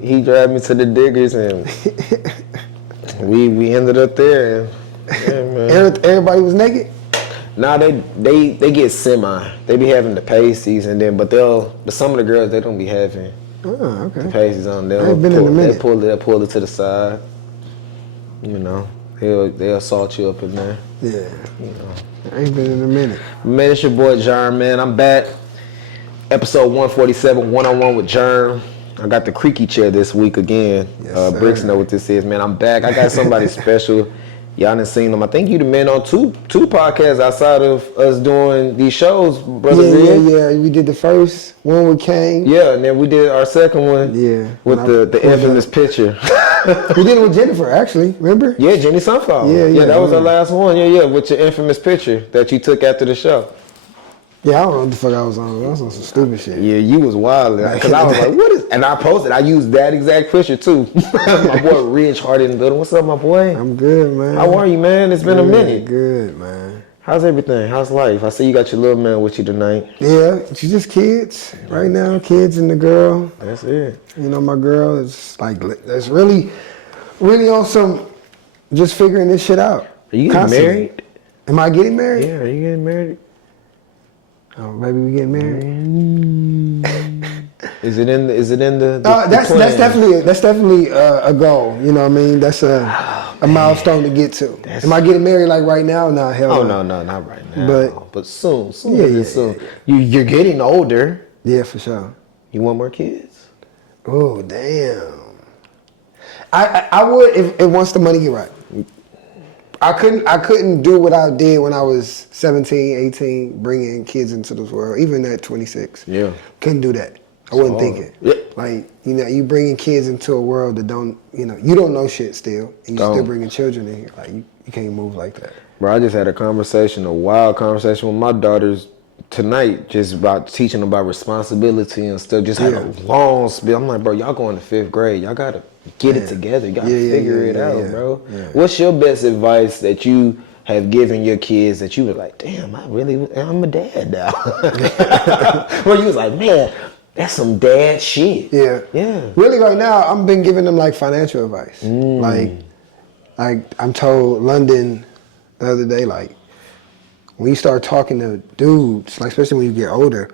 He dragged me to the diggers, and we ended up there. Yeah, man. Everybody was naked? Nah, they get semi. They be having the pasties, and then but some of the girls they don't be having okay. the pasties on. They'll pull it to the side. You know, they'll assault you up in there. Yeah. You know. I ain't been in a minute. Man, it's your boy Jerm, man. I'm back. Episode 147, one-on-one with Jerm. I got the creaky chair this week again. Yes, Bricks know what this is, man. I'm back. I got somebody special. Y'all done seen them. I think you the man on two podcasts outside of us doing these shows, brother. Yeah. We did the first one with Kane. Yeah, and then we did our second one. Yeah. With the infamous picture. We did it with Jennifer, actually. Remember? Yeah, Jenny Sunflower. Yeah. That was our last one. Yeah, with your infamous picture that you took after the show. Yeah, I don't know what the fuck I was on. I was on some stupid shit. Yeah, you was wild. Because I was like, what is... And I posted. I used that exact picture, too. My boy Ridge Hard in the building. What's up, my boy? I'm good, man. How are you, man? It's been a minute. Good, man. How's everything? How's life? I see you got your little man with you tonight. Yeah, it's just kids. Right now, kids and the girl. That's it. You know, my girl is like... That's really on some... Just figuring this shit out. Are you getting married? Am I getting married? Yeah, are you getting married? Oh, maybe we get married. Is it in the that's definitely a goal. You know what I mean? That's a milestone to get to. Am I getting married like right now? No, hell no. Oh no, not right now. But soon. Soon. Yeah. You're getting older. Yeah, for sure. You want more kids? Oh damn. I would if once the money get right. I couldn't do what I did when I was 17, 18, bringing kids into this world, even at 26. Yeah. Couldn't do that. I wasn't thinking. Yeah. Like, you know, you bringing kids into a world that you don't know shit still, and you still bringing children in here. Like, you can't move like that. Bro, I just had a wild conversation with my daughters tonight, just about teaching about responsibility and stuff. Just had a long spiel. I'm like, bro, y'all going to 5th grade. Y'all got to get it together. You got to figure it out, bro. Yeah. What's your best advice that you have given your kids that you were like, damn, I'm a dad now? Well, you was like, man, that's some dad shit. Yeah. Yeah. Really, right now, I've been giving them, like, financial advice. Like I'm told London the other day, like, when you start talking to dudes, like especially when you get older,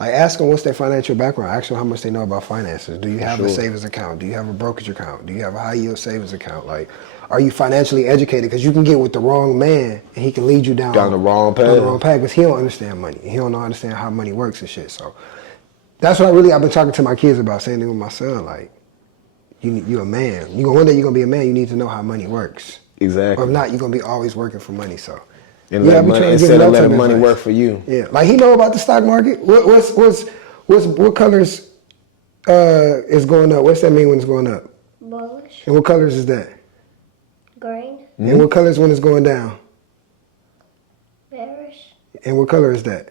like ask them what's their financial background. Ask them how much they know about finances. Do you have a savings account? Do you have a brokerage account? Do you have a high yield savings account? Like, are you financially educated? Because you can get with the wrong man and he can lead you down the wrong path. Down the wrong path because he don't understand money. He don't understand how money works and shit. So that's what I've been talking to my kids about, saying to my son, like, you're a man. One day you're gonna be a man. You need to know how money works. Exactly. Or if not, you're gonna be always working for money. So. And instead of letting money work for you. Yeah, like he know about the stock market. What colors is going up? What's that mean when it's going up? Bullish. And what colors is that? Green. Mm-hmm. And what colors when it's going down? Bearish. And what color is that?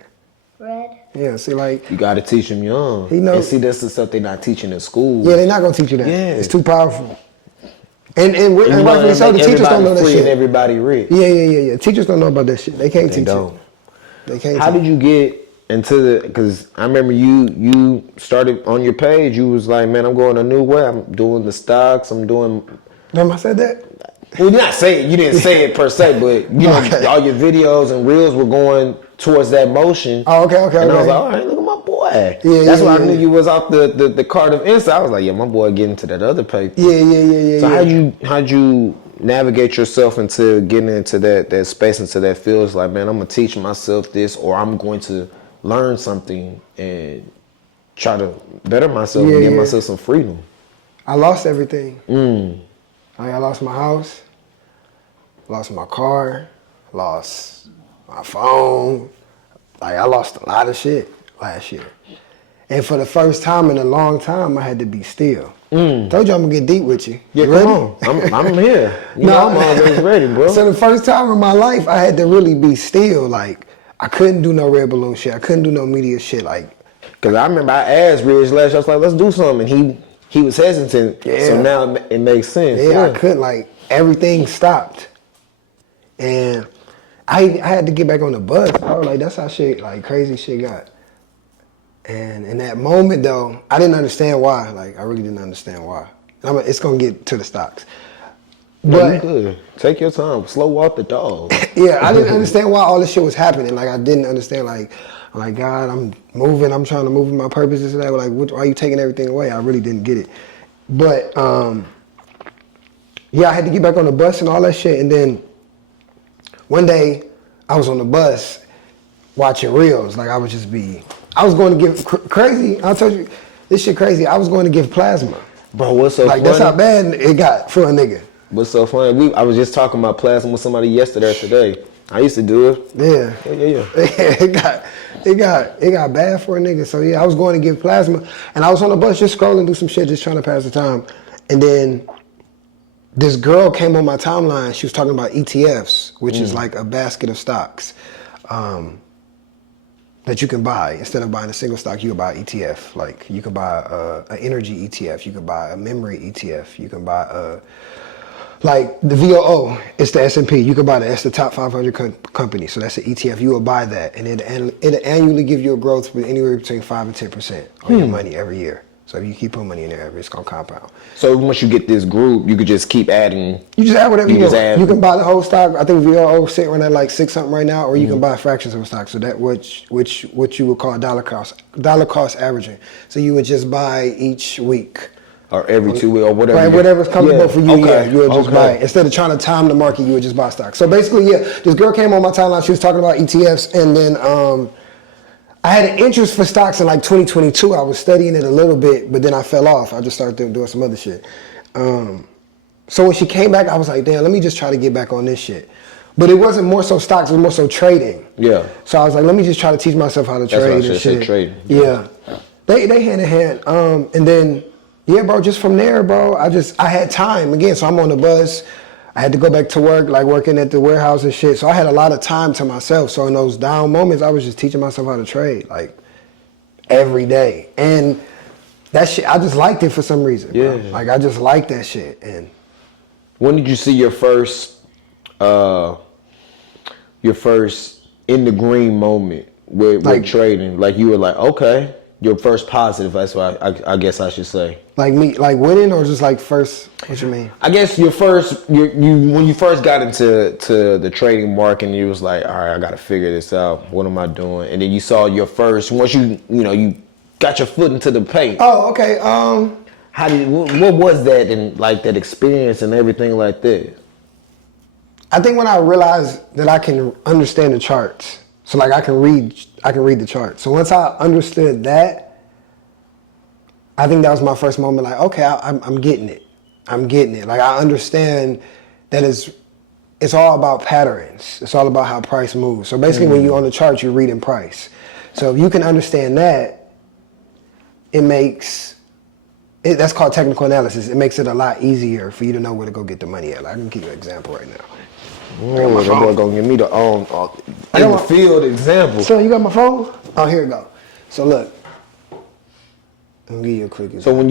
Red. Yeah, see, like you got to teach them young. He knows. And see, that's the stuff they're not teaching in school. Yeah, they're not gonna teach you that. Yeah, it's too powerful. And rightfully so, the teachers don't know that shit. And everybody rich. Yeah. Teachers don't know about that shit. They can't teach it. They can't. How did you get into because I remember you started on your page. You was like, man, I'm going a new way. I'm doing the stocks. I'm doing. Remember I said that? Well, you didn't say it per se, but you know, all your videos and reels were going towards that motion. Oh, okay. And I was like, all right, look at my boy. That's why I knew you was off the card of insight. I was like, yeah, my boy getting to that other paper. Yeah. So how'd you navigate yourself into getting into that space, into that field? It's like, man, I'm gonna teach myself this, or I'm going to learn something and try to better myself and give myself some freedom. I lost everything. I lost my house, lost my car, lost my phone. Like, I lost a lot of shit last year. And for the first time in a long time, I had to be still. Told you I'm gonna get deep with you. Yeah, ready? Come on. I'm here. I'm always ready, bro. So the first time in my life, I had to really be still. Like, I couldn't do no red balloon shit. I couldn't do no media shit. Like, cause I remember I asked Ridge last year, I was like, let's do something. And he was hesitant. Yeah. So now it makes sense. Yeah, I couldn't. Like, everything stopped. And I had to get back on the bus. I was like, that's how shit, like, crazy shit got. And in that moment, though, I didn't understand why. Like, I really didn't understand why. It's going to get to the stocks. No, you good. Take your time. Slow walk the dog. Yeah, I didn't understand why all this shit was happening. Like, I didn't understand, like, I'm like, God, I'm moving. I'm trying to move in my purpose, this and that. Like, why are you taking everything away? I really didn't get it. But, yeah, I had to get back on the bus and all that shit. And then one day, I was on the bus watching reels. Like, I was going to give, crazy. I told you, this shit crazy. I was going to give plasma. Bro, what's so funny? Like, that's how bad it got for a nigga. What's so funny? I was just talking about plasma with somebody yesterday or today. I used to do it. Yeah. Yeah. It got bad for a nigga. So yeah, I was going to give plasma, and I was on the bus just scrolling through some shit, just trying to pass the time. And then this girl came on my timeline. She was talking about ETFs, which is like a basket of stocks that you can buy. Instead of buying a single stock, you can buy ETF. Like you can buy an energy ETF, you can buy a memory ETF, you can buy like the VOO, it's the S&P. You can buy that's the top 500 companies. So that's an ETF. You will buy that, and it'll annually give you a growth with anywhere between 5 and 10% on your money every year. So if you keep putting money in there, it's gonna compound. So once you get this group, you could just keep adding. You just add whatever you want. You can buy the whole stock. I think VOO sitting right at like 6 something right now, or you can buy fractions of a stock. So that which you would call dollar cost averaging. So you would just buy each week. Or every 2 weeks or whatever. Right, whatever's comfortable for you, okay. you would just buy it. Instead of trying to time the market, you would just buy stock. So basically, yeah, this girl came on my timeline, she was talking about ETFs, and then I had an interest for stocks in like 2022. I was studying it a little bit, but then I fell off. I just started doing some other shit. So when she came back, I was like, damn, let me just try to get back on this shit. But it wasn't more so stocks, it was more so trading. Yeah. So I was like, let me just try to teach myself how to trade and shit. Trading. Yeah. They hand in hand. And then, yeah, bro, just from there, bro, I had time again. So I'm on the bus. I had to go back to work, like working at the warehouse and shit. So I had a lot of time to myself. So in those down moments, I was just teaching myself how to trade, like every day. And that shit, I just liked it for some reason, bro. Like I just liked that shit. And when did you see your first in the green moment with trading? Like you were like, okay. Your first positive, that's what I guess I should say. Like me, like winning, or just like first, what you mean? I guess your first, when you first got into the trading market, and you was like, all right, I got to figure this out. What am I doing? And then you saw your first, once you got your foot into the paint. Oh, okay. What was that and like that experience and everything like that? I think when I realized that I can understand the charts. So like I can read the chart. So once I understood that, I think that was my first moment. Like, okay, I'm getting it. I'm getting it. Like I understand that it's all about patterns. It's all about how price moves. So basically, when you're on the chart, you're reading price. So if you can understand that, that's called technical analysis. It makes it a lot easier for you to know where to go get the money at. Like, I can give you an example right now. Oh, that boy gonna give me the in the field example. So you got my phone? Oh, here we go. So look, I'm gonna give you a quick example. So when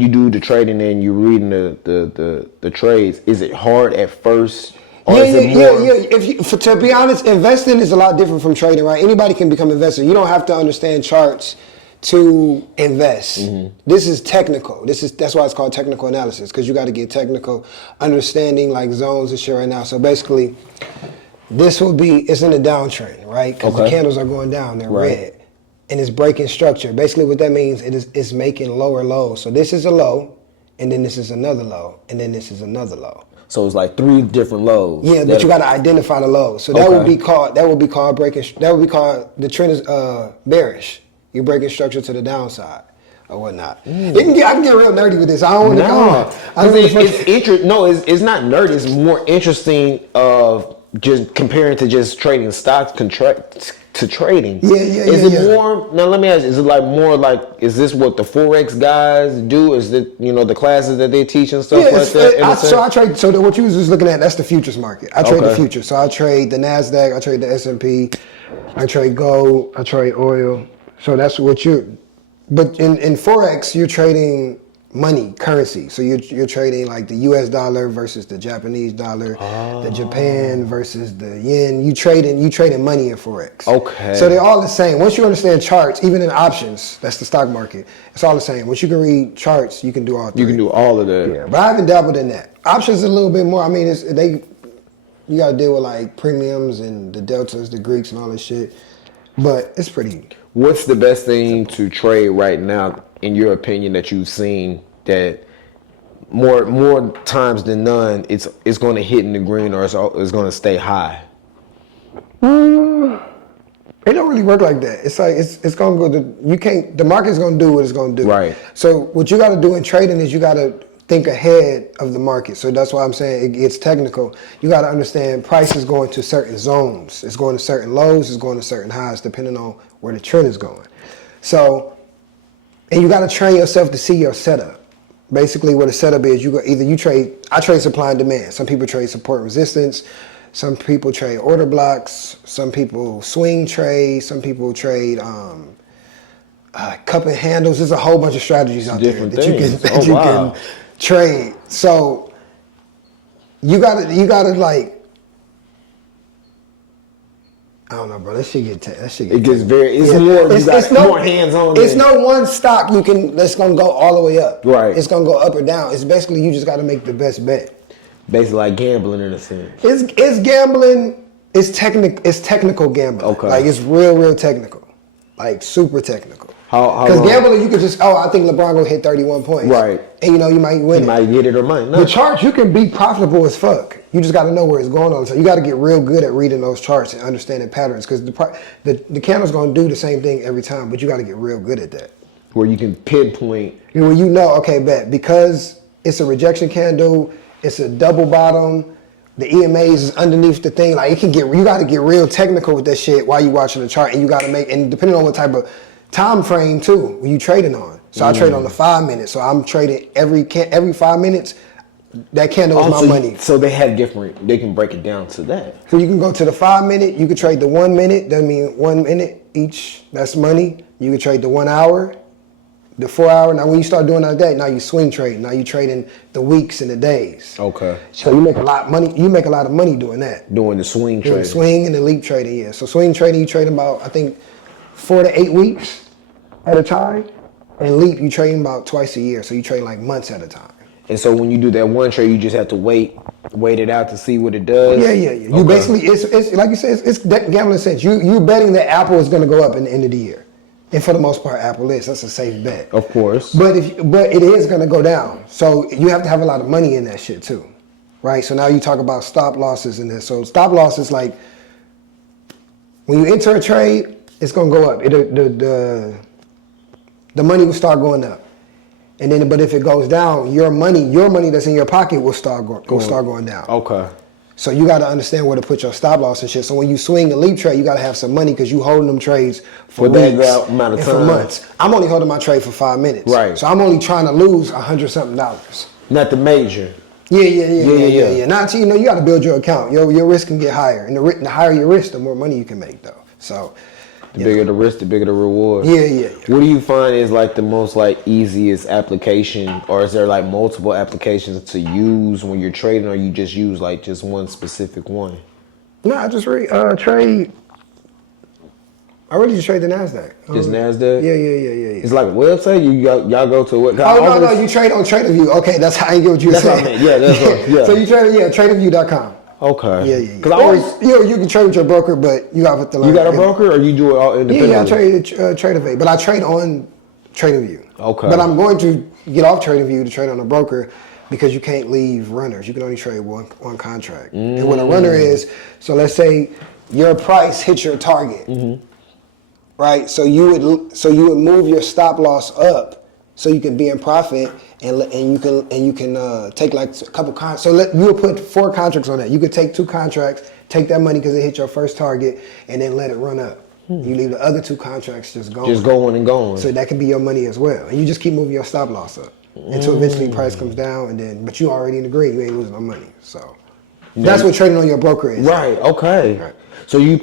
you do the trading and you're reading the trades, is it hard at first? Or Yeah. To be honest, investing is a lot different from trading, right? Anybody can become an investor. You don't have to understand charts to invest. This is technical. That's why it's called technical analysis, because you got to get technical understanding, like zones and shit right now. So basically, it's in a downtrend, right? Because the candles are going down, they're red, and it's breaking structure. Basically, what that means it's making lower lows. So this is a low, and then this is another low, and then this is another low. So it's like 3 different lows. Yeah, but you got to identify the lows. So that would be called breaking. That would be called, the trend is bearish. You're breaking structure to the downside or whatnot. I can get real nerdy with this. I don't want to go. It's not nerdy. It's more interesting of just comparing to just trading stocks to trading. Is it more? Now let me ask you. Is it like more like? Is this what the Forex guys do? Is it the classes that they teach and stuff like that? I trade. So what you was just looking at, that's the futures market. I trade the futures. So I trade the Nasdaq. I trade the S&P. I trade gold. I trade oil. So that's what but in Forex, you're trading money, currency. So you're trading like the U.S. dollar versus the Japanese dollar, the Japan versus the yen. You trading money in forex. Okay. So they're all the same. Once you understand charts, even in options, that's the stock market. It's all the same. Once you can read charts, you can do all three. You can do all of that. Yeah, but I haven't dabbled in that. Options is a little bit more. I mean, you got to deal with like premiums and the deltas, the Greeks, and all this shit. But it's pretty. What's the best thing to trade right now, in your opinion, that you've seen that more times than none, it's going to hit in the green or it's going to stay high? It don't really work like that. It's like it's gonna go. The market's gonna do what it's gonna do. Right. So what you got to do in trading is you got to think ahead of the market. So that's why I'm saying it gets technical. You got to understand price is going to certain zones. It's going to certain lows. It's going to certain highs, depending on where the trend is going. So, and you got to train yourself to see your setup. Basically, what a setup is, I trade supply and demand. Some people trade support and resistance. Some people trade order blocks. Some people swing trade. Some people trade cup and handles. There's a whole bunch of strategies out there that you can trade. So you gotta like, I don't know, bro. That shit get It gets very. It's more hands on. It's no one stock that's gonna go all the way up. Right. It's gonna go up or down. It's basically you just gotta make the best bet. Basically, like gambling in a sense. It's gambling. It's technical gambling. Okay. Like it's real technical. Like super technical. Because gambling, you could just, I think LeBron gonna hit 31 points. Right. And you might win. You might get it or might not. The charts, you can be profitable as fuck. You just got to know where it's going on. So you got to get real good at reading those charts and understanding patterns. Because the candle's gonna do the same thing every time, but you got to get real good at that. Where you can pinpoint. Where you know, okay, bet because it's a rejection candle, it's a double bottom. The EMAs is underneath the thing. Like you got to get real technical with that shit while you watching the chart, and you got to and depending on what type of time frame too, when you trading on. So I trade on the 5 minutes. So I'm trading every 5 minutes. That candle is my money. So they can break it down to that. So you can go to the 5 minute. You can trade the 1 minute. That means 1 minute each. That's money. You can trade the 1 hour, the 4 hour. Now when you start doing that, now you swing trade. Now you trading the weeks and the days. Okay. So you make a lot of money. You make a lot of money doing that. Doing the swing trading. Swing and the leap trading. Yeah. So swing trading, you trade about 4 to 8 weeks at a time, and leap you trade about twice a year, so you trade like months at a time. And so when you do that one trade, you just have to wait it out to see what it does. Yeah. You basically it's like you said, it's gambling sense. You're betting that Apple is going to go up in the end of the year, and for the most part, Apple is. That's a safe bet. Of course. But it is going to go down, so you have to have a lot of money in that shit too, right? So now you talk about stop losses in this. So stop losses, like when you enter a trade, it's going to go up. The money will start going up, and then but if it goes down, your money that's in your pocket will start going down. Okay. So you got to understand where to put your stop loss and shit. So when you swing a leap trade, you got to have some money because you holding them trades for weeks that amount of and time. for months. I'm only holding my trade for 5 minutes. Right. So I'm only trying to lose $100-something. Not the major. Yeah. Not until you got to build your account. Your risk can get higher, and the higher your risk, the more money you can make though. So. The bigger the risk, the bigger the reward. Yeah. What do you find is like the most easiest application, or is there like multiple applications to use when you're trading, or you just use like just one specific one? No, I just trade. I really just trade the NASDAQ. Just NASDAQ? Yeah. It's like a website? Y'all go to what? No, you trade on TraderView. Okay, that's how I get what you saying. That's what I meant. Yeah, that's what. Yeah. So you trade, TraderView.com. Okay. Yeah. Because you can trade with your broker, but you got to learn. You got a broker, or you do it all independently? Yeah, I trade TraderView, but I trade on TraderView. Okay. But I'm going to get off TraderView to trade on a broker because you can't leave runners. You can only trade one contract. And what a runner is, so let's say your price hits your target, right? So you would move your stop loss up so you can be in profit, and you can take like a couple contracts. So you would put 4 contracts on that. You could take 2 contracts, take that money because it hit your first target, and then let it run up. You leave the other 2 contracts just going. Just going and going. So that could be your money as well, and you just keep moving your stop loss up until eventually price comes down, but you already in the green. You ain't losing no money. So that's what trading on your broker is. Right. Okay. Right. So do you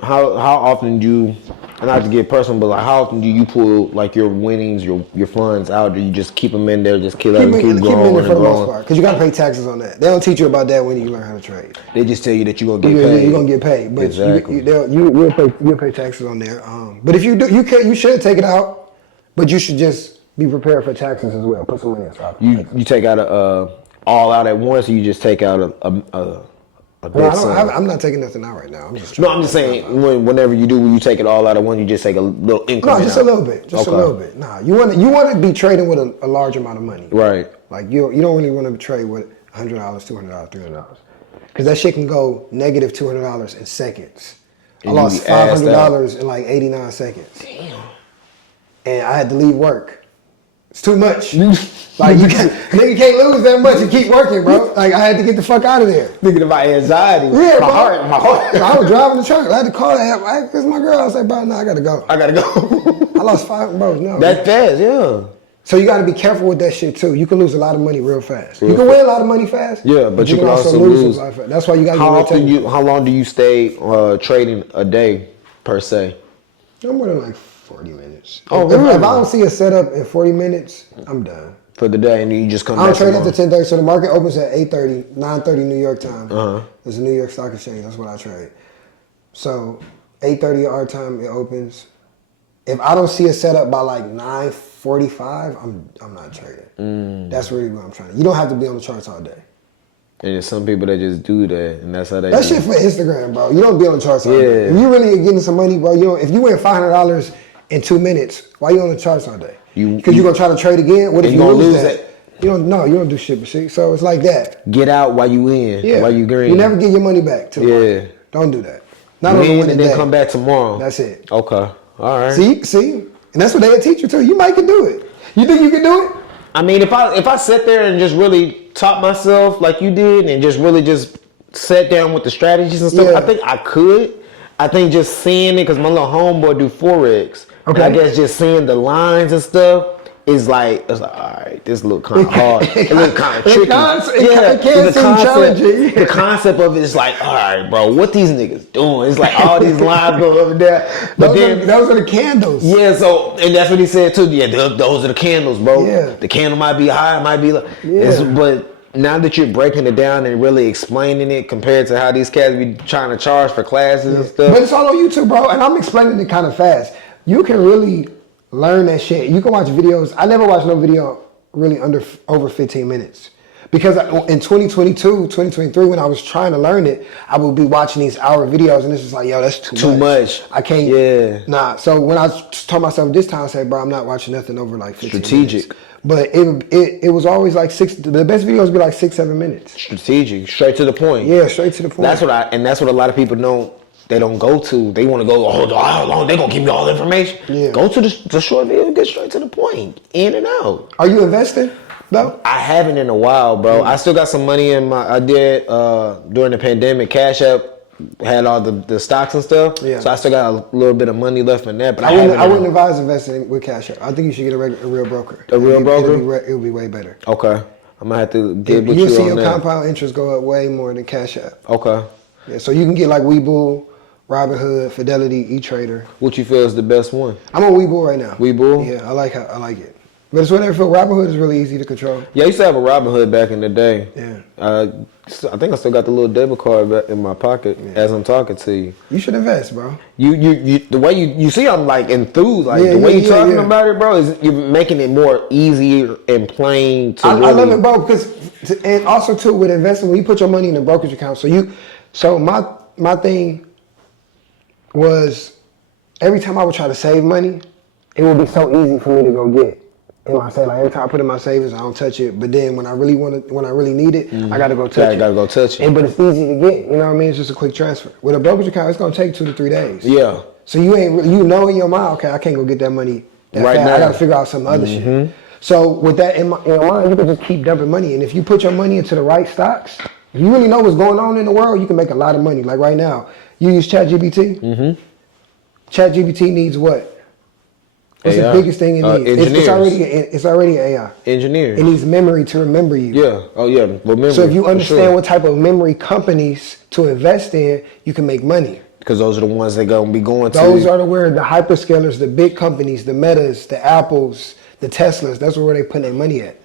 how often do you, and not to get personal, but like how often do you pull like your winnings, your funds out? Do you just keep them in there, just let them keep Keep them growing in there and for the most growing? part, because you got to pay taxes on that. They don't teach you about that when you learn how to trade. They just tell you that you're gonna get paid. You're gonna get paid, but Exactly. you'll pay taxes on there. But if you do, you should take it out, but you should just be prepared for taxes as well. Put some money aside. You take out a all out at once, or you just take out a big sum? I'm not taking nothing out right now. I'm just No, I'm just saying whenever you do, when you take it all out at once, you just take a little increment. No, just out. a little bit. Just a little bit. Nah, you want to be trading with a large amount of money. Right. Like you don't really want to trade with $100, $200, $300, because that shit can go negative $200 in seconds. I lost $500 in like 89 seconds. Damn. And I had to leave work. It's too much. Like nigga can't lose that much and keep working, bro. Like I had to get the fuck out of there. Thinking about anxiety. Yeah, my heart. I was driving the truck. I had to call her. It's my girl. I was like, bro, no, I gotta go. I gotta I go. lost $5, no. That's fast, yeah. So you got to be careful with that shit too. You can lose a lot of money real fast. You can win a lot of money fast. Yeah, but you can also lose. A lot fast. That's why you got to How long do you stay trading a day per se? No more than like 40 minutes. Oh, If I don't see a setup in 40 minutes, I'm done. For the day, and then you just come I back. don't trade after 10:30. So the market opens at 8:30, 9:30 New York time. There's a New York Stock Exchange. That's what I trade. So 8:30 our time it opens. If I don't see a setup by like 9:45, I'm not trading. That's really what I'm trying to. You don't have to be on the charts all day. And there's some people that just do that, and that's how they. That shit for Instagram, bro. You don't be on the charts all day. If you really getting some money, bro, if you win $500 in 2 minutes, why you on the charts all day? Because you're gonna try to trade again. What if you lose that? You don't do shit, but see. So it's like that. Get out while you in. Yeah. While you green. You never get your money back to the market. Don't do that. Not on the win winning and then day. come back tomorrow. That's it. Okay. All right. See, and that's what they teach you too. You might can do it. You think you can do it? I mean, if I sit there and just really taught myself like you did, and just really just sat down with the strategies and stuff, I think I could. I think just seeing it, because my little homeboy do Forex. Okay. And I guess just seeing the lines and stuff is like, all right, this look kind of hard. It look kind of tricky. The concept of it is like, all right, bro, what these niggas doing? It's like all these lines go over there. But those are the candles. Yeah, so, and that's what he said too. Yeah, those are the candles, bro. Yeah. The candle might be high, it might be low. Yeah. But now that you're breaking it down and really explaining it compared to how these cats be trying to charge for classes and stuff. But it's all on YouTube, bro, and I'm explaining it kind of fast. You can really learn that shit. You can watch videos. I never watched no video really over 15 minutes. Because in 2022, 2023, when I was trying to learn it, I would be watching these hour videos, and it's just like, yo, that's too much. I can't. Yeah. Nah. So when I told myself this time, I said, bro, I'm not watching nothing over like 15 Strategic. minutes. But it was always like the best videos be like 6-7 minutes. Strategic. Straight to the point. Yeah, straight to the point. That's what a lot of people don't. They don't go to. They want to go, how long? They going to give me all the information. Yeah. Go to the short video, get straight to the point. In and out. Are you investing, though? I haven't in a while, bro. I still got some money in I did, during the pandemic, Cash App had all the stocks and stuff. Yeah. So I still got a little bit of money left in that. But I wouldn't advise investing with Cash App. I think you should get a real broker. A real broker? It'll be way better. Okay. I'm going to have to get with you on that. You'll see your compound interest go up way more than Cash App. Okay. Yeah, so you can get like Webull, Robinhood, Fidelity, E-Trader. What you feel is the best one? I'm on Webull right now. Webull? Yeah, I like it. But it's whatever. Robinhood is really easy to control. Yeah, I used to have a Robinhood back in the day. Yeah. I think I still got the little debit card back in my pocket as I'm talking to you. You should invest, bro. You the way you see I'm like enthused, like the way you're talking about it, bro, is you're making it more easier and plain to I love it, bro, and also too with investing, when you put your money in a brokerage account, so my thing was every time I would try to save money, it would be so easy for me to go get. And I say, like, every time I put in my savings, I don't touch it. But then when I really need it, I gotta go touch it. Gotta go touch it. But it's easy to get. You know what I mean? It's just a quick transfer. With a brokerage account, it's gonna take 2 to 3 days. Yeah. So you know in your mind, okay, I can't go get that money right now. I gotta figure out some other shit. So with that in your mind, you can just keep dumping money. And if you put your money into the right stocks, if you really know what's going on in the world, you can make a lot of money. Like right now, you use ChatGPT. ChatGPT needs what? What's the biggest thing it needs? It's already an AI. Engineer. It needs memory to remember you. Yeah. Oh yeah. Well, memory. So if you understand what type of memory companies to invest in, you can make money. Because those are the ones that gonna be going to. Those are where the hyperscalers, the big companies, the Metas, the Apples, the Teslas, that's where they put their money at.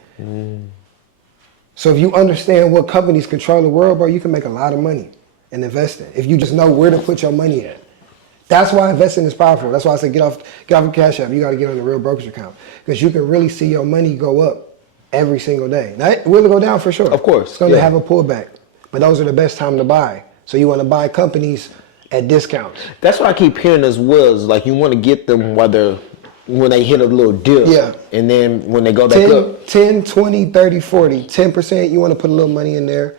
So if you understand what companies control the world, bro, you can make a lot of money in investing. If you just know where to put your money at. That's why investing is powerful. That's why I say get off the Cash App. You got to get on the real brokerage account. Because you can really see your money go up every single day. Now, it will go down for sure. Of course. It's going to have a pullback. But those are the best time to buy. So you want to buy companies at discounts. That's what I keep hearing as well. Is like you want to get them when they hit a little dip. Yeah. And then when they go back up. 10, 20, 30, 40. 10%, you want to put a little money in there.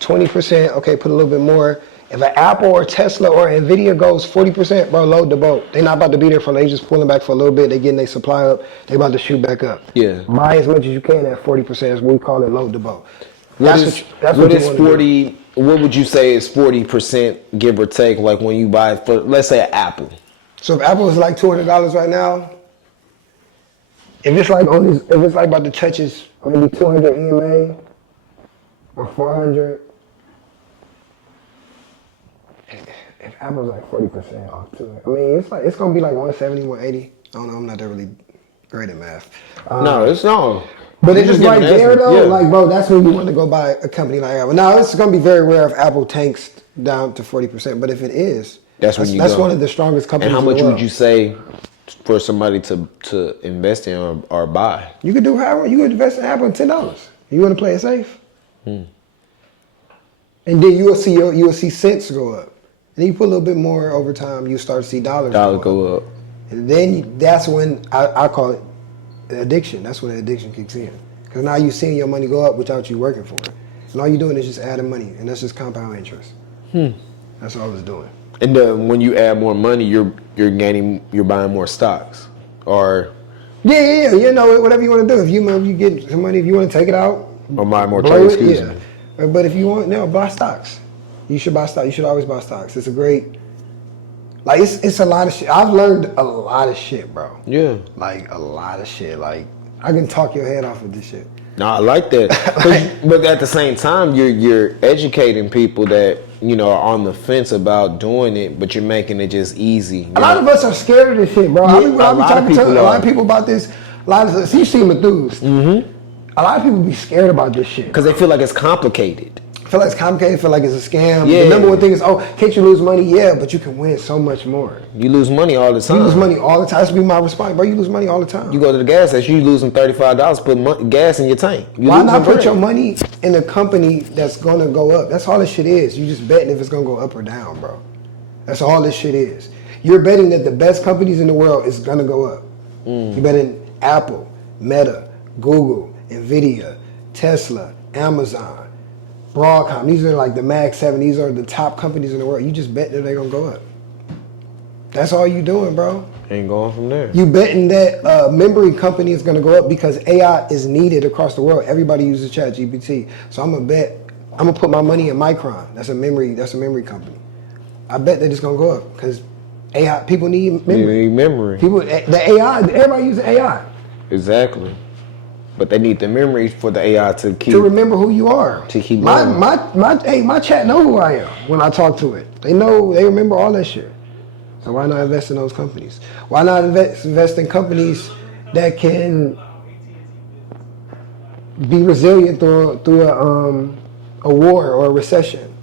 20%, okay, put a little bit more. If an Apple or Tesla or Nvidia goes 40%, bro, load the boat. They're not about to be there they just pulling back for a little bit. They getting their supply up. They about to shoot back up. Yeah. Buy as much as you can at 40%. Is what we call it, load the boat. What is 40? What would you say is 40%, give or take? Like when you buy for, let's say, an Apple. So if Apple is like $200 right now, if it's like about to touch maybe 200 EMA or 400. If Apple's like 40% off too, I mean it's gonna be like 170, 180. I don't know. I'm not that really great at math. No, it's not. But it's just right there though. Yeah. Like, bro, that's when you want to go buy a company like Apple. Now it's gonna be very rare if Apple tanks down to 40%. But if it is, that's one of the strongest companies. And how much in the world. would you say for somebody to invest in or buy? You could do however. You could invest in Apple in $10. You want to play it safe, and then you will see cents go up. And then you put a little bit more over time, you start to see dollars go up. And then that's when I call it addiction. That's when the addiction kicks in. Because now you're seeing your money go up without you working for it. And all you're doing is just adding money, and that's just compound interest. That's all it's doing. And when you add more money, you're buying more stocks, or yeah. You know, whatever you want to do. If you get some money, if you want to take it out, or buy more trade. Excuse me. But if you want, buy stocks. You should buy stocks. You should always buy stocks. It's a great, like it's a lot of shit. I've learned a lot of shit, bro. Yeah. Like a lot of shit. Like I can talk your head off of this shit. No, I like that. But at the same time, you're educating people that are on the fence about doing it, but you're making it just easy. A lot of us are scared of this shit, bro. Yeah, I be talking to a lot of people about this. A lot of us, you see enthused. A lot of people be scared about this shit because they feel like it's complicated. Feel like it's complicated, feel like it's a scam. Yeah. The number one thing is, can't you lose money? Yeah, but you can win so much more. You lose money all the time. You lose money all the time. That's be my response, bro. You lose money all the time. You go to the gas station, you losing $35, put gas in your tank. Why not put your money in a company that's gonna go up? That's all this shit is. You just betting if it's gonna go up or down, bro. That's all this shit is. You're betting that the best companies in the world is gonna go up. You betting Apple, Meta, Google, Nvidia, Tesla, Amazon, Broadcom. These are like the Mag 7. These are the top companies in the world. You just bet that they're going to go up. That's all you doing, bro. Ain't going from there. You betting that memory company is going to go up because AI is needed across the world. Everybody uses ChatGPT. So I'm going to put my money in Micron. That's a memory company. I bet that it's going to go up because AI, people need memory. They need memory. Everybody uses AI. Exactly. But they need the memory for the AI to remember who you are. To keep my chat know who I am when I talk to it. They remember all that shit. So why not invest in those companies? Why not invest in companies that can be resilient through a war or a recession?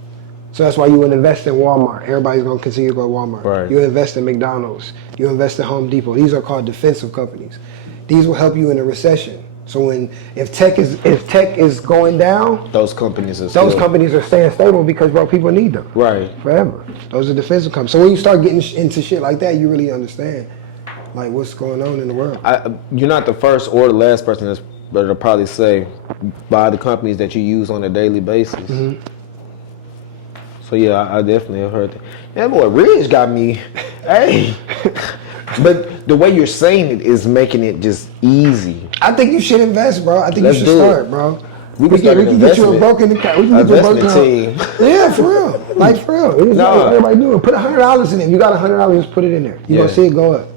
So that's why you would invest in Walmart. Everybody's gonna continue to go to Walmart. Right. You invest in McDonald's. You invest in Home Depot. These are called defensive companies. These will help you in a recession. So if tech is going down, those companies are staying stable because, bro, people need them. Right. Forever. Those are defensive companies. So when you start getting into shit like that, you really understand like what's going on in the world. You're not the first or the last person that'll probably say buy the companies that you use on a daily basis. So yeah, I definitely have heard that. That boy Ridge got me. Hey. But the way you're saying it is making it just easy. I think you should invest, bro. I think you should start, bro. We can get you a broken account. We can get you a broken team. Yeah, for real. Like for real. It's like everybody do it. Put $100 in it. You got $100, just put it in there. You're gonna see it go up.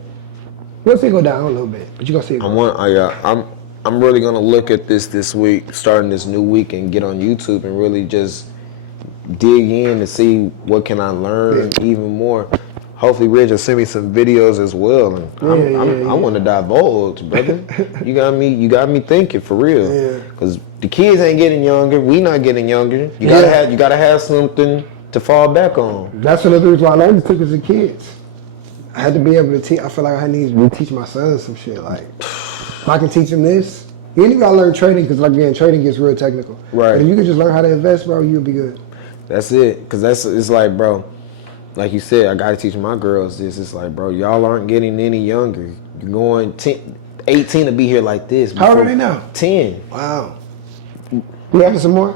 You're gonna see it go down a little bit, but you're gonna see it go up. I'm really gonna look at this week, starting this new week, and get on YouTube and really just dig in to see what can I learn even more. Hopefully, Reg will send me some videos as well. And I want to divulge, brother. You got me thinking for real. Yeah. Cause the kids ain't getting younger. We not getting younger. You gotta have something to fall back on. That's one of the reasons why I learned to as a kid. I had to be able to teach. I feel like I need to teach my son some shit. Like, if I can teach him this, you ain't even gotta learn trading because, like, again, trading gets real technical. Right. But if you can just learn how to invest, bro, you'll be good. That's it. Cause it's like, bro, like you said, I gotta teach my girls this. It's like, bro, y'all aren't getting any younger. You're going 18 to be here like this. How old are they now? 10. Wow. You having some more?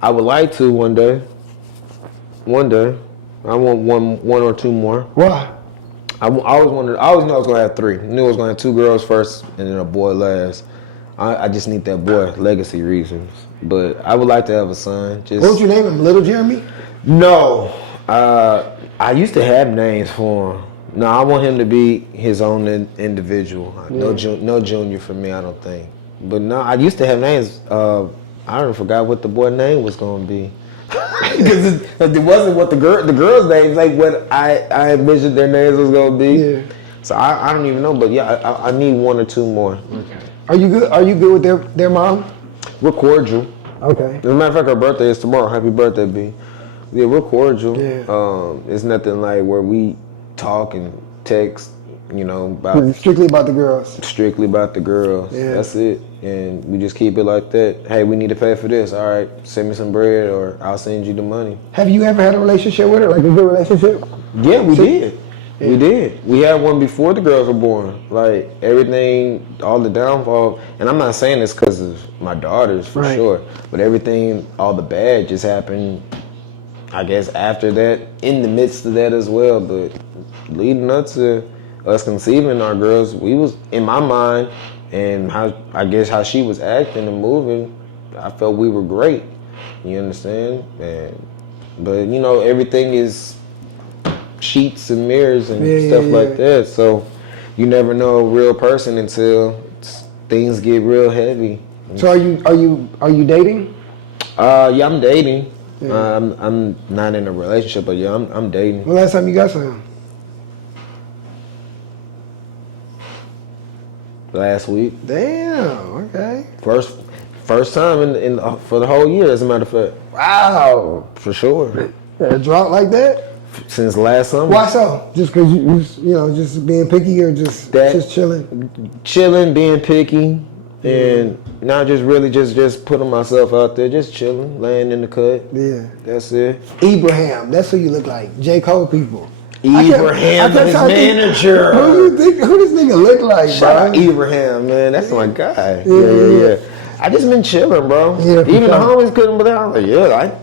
I would like to one day. One day. I want one or two more. Why? I always knew I was gonna have 3. I knew I was gonna have 2 girls first and then a boy last. I just need that boy, legacy reasons. But I would like to have a son. Just What would you name him? Little Jeremy? No. I used to have names for him. No, I want him to be his own individual. No junior for me, I don't think. But no, I used to have names. I don't forgot what the boy name was gonna be. Because it wasn't what the girls' names, like what I envisioned their names was gonna be. Yeah. So I don't even know, but yeah, I need 1 or 2 more. Okay. Are you good? Are you good with their mom? We're cordial. Okay. As a matter of fact, her birthday is tomorrow. Happy birthday, B. Yeah, we're cordial. Yeah. It's nothing like where we talk and text, about Strictly about the girls. strictly about the girls. Yeah. That's it. And we just keep it like that. Hey, we need to pay for this. All right, send me some bread or I'll send you the money. Have you ever had a relationship with her? Like a good relationship? Yeah, we did. Yeah. We did. We had one before the girls were born. Like everything, all the downfall. And I'm not saying this because of my daughters for sure, but everything, all the bad just happened, I guess, after that, in the midst of that as well. But leading up to us conceiving our girls, we was, in my mind, and how she was acting and moving, I felt we were great. You understand? But everything is sheets and mirrors and stuff like that. So you never know a real person until things get real heavy. So are you dating? Yeah, I'm dating. Yeah. I'm not in a relationship, but yeah, I'm dating. When last time you got some? Last week. Damn. Okay. First time in for the whole year, as a matter of fact. Wow. For sure. A drought like that? Since last summer. Why so? Just because you just being picky or just chilling? Chilling, being picky, and not just really just putting myself out there, just chilling, laying in the cut. Yeah. That's it. Ibrahim, that's who you look like. J. Cole people. Ibrahim, his manager. Who this nigga look like, Shout bro? out Ibrahim, man. That's my guy. Yeah. I just been chilling, bro. Yeah, Even the homies couldn't believe it. I was like,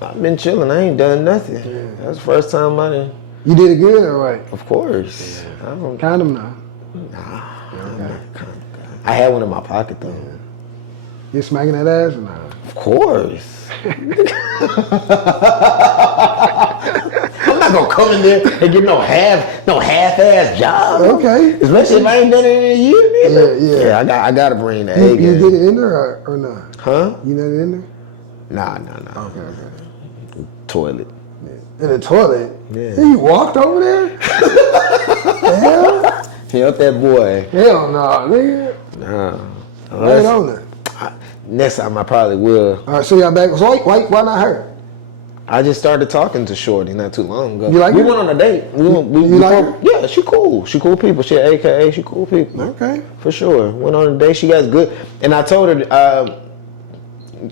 I've been chilling. I ain't done nothing. Yeah. That's the first time I done. You did it good or what? Of course. Yeah. Condom now. Nah. I had one in my pocket, though. Yeah. You smacking that ass or not? Of course. I'm not gonna come in there and get no half-ass job. Okay. Especially if I ain't done it in a year. Yeah. Yeah, I gotta bring the A You game. did it in there or not? Huh? You did it in there? Nah. Okay. Toilet. In the toilet? Yeah. You walked over there? Hell? Help that boy. Hell no, nigga. Nah. Right on there. Next time I probably will. All right, so y'all back. So why not her? I just started talking to Shorty not too long ago. You like we her? went on a date. We like her? Yeah, she cool. She cool people. She AKA, she cool people. Okay. For sure. Went on a date. She got good. And I told her,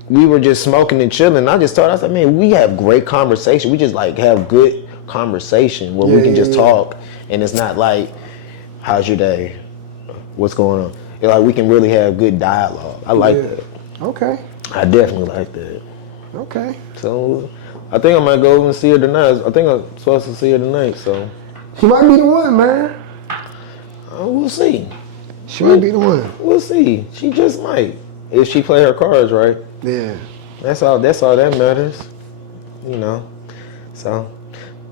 we were just smoking and chilling. I just told her, I said, man, we have great conversation. We just like have good conversation where we can just talk. And it's not like, how's your day? What's going on? It's like we can really have good dialogue. I like that. Okay. I definitely like that. Okay. So I think I might go over and see her tonight. I think I'm supposed to see her tonight, so. She might be the one, man. We'll see. She might be the one. We'll see. She just might. If she play her cards right. Yeah. That's all that matters. So,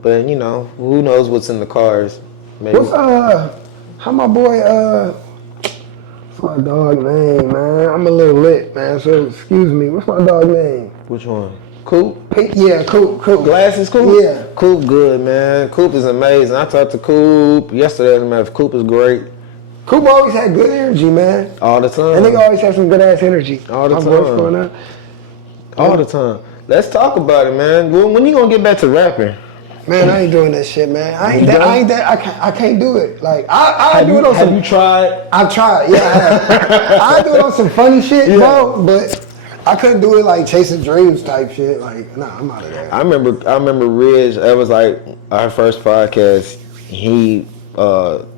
but who knows what's in the cards. Maybe. What's how my boy what's my dog name, man? I'm a little lit, man, so excuse me. What's my dog name? Which one? Coop. Yeah, Coop. Glasses, Coop? Yeah. Coop good, man. Coop is amazing. I talked to Coop yesterday. Coop is great. Coop always had good energy, man. All the time. And nigga always had some good ass energy. All the My time. voice going up. All the time. Let's talk about it, man. When you gonna get back to rapping? Man, I ain't doing that shit, man. I can't do it. Like I do it on Have some. you tried? I've tried, yeah. I do it on some funny shit, bro. But I couldn't do it like chasing dreams type shit. Like, nah, I'm out of there. I remember Ridge. That was like our first podcast.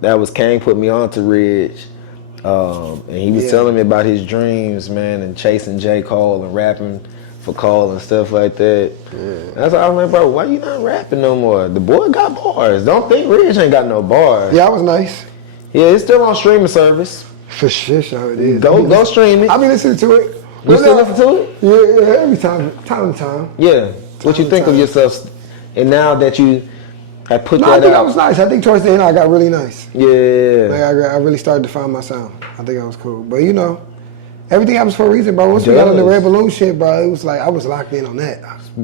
That was Kane put me on to Ridge, and he was telling me about his dreams, man, and chasing J. Cole and rapping for Cole and stuff like that. Yeah. That's why I was like, bro, why you not rapping no more? The boy got bars. Don't think Ridge ain't got no bars. Yeah, I was nice. Yeah, it's still on streaming service. For sure, it is. Go stream it. I be listening to it. You still listen to it? Yeah, every time to time. Yeah. What you think of yourself? And now that you have put that out. I think I was nice. I think towards the end I got really nice. Yeah. Like I really started to find my sound. I think I was cool. But you know, everything happens for a reason, bro. Once we got on the Red Balloon shit, bro, it was like I was locked in on that.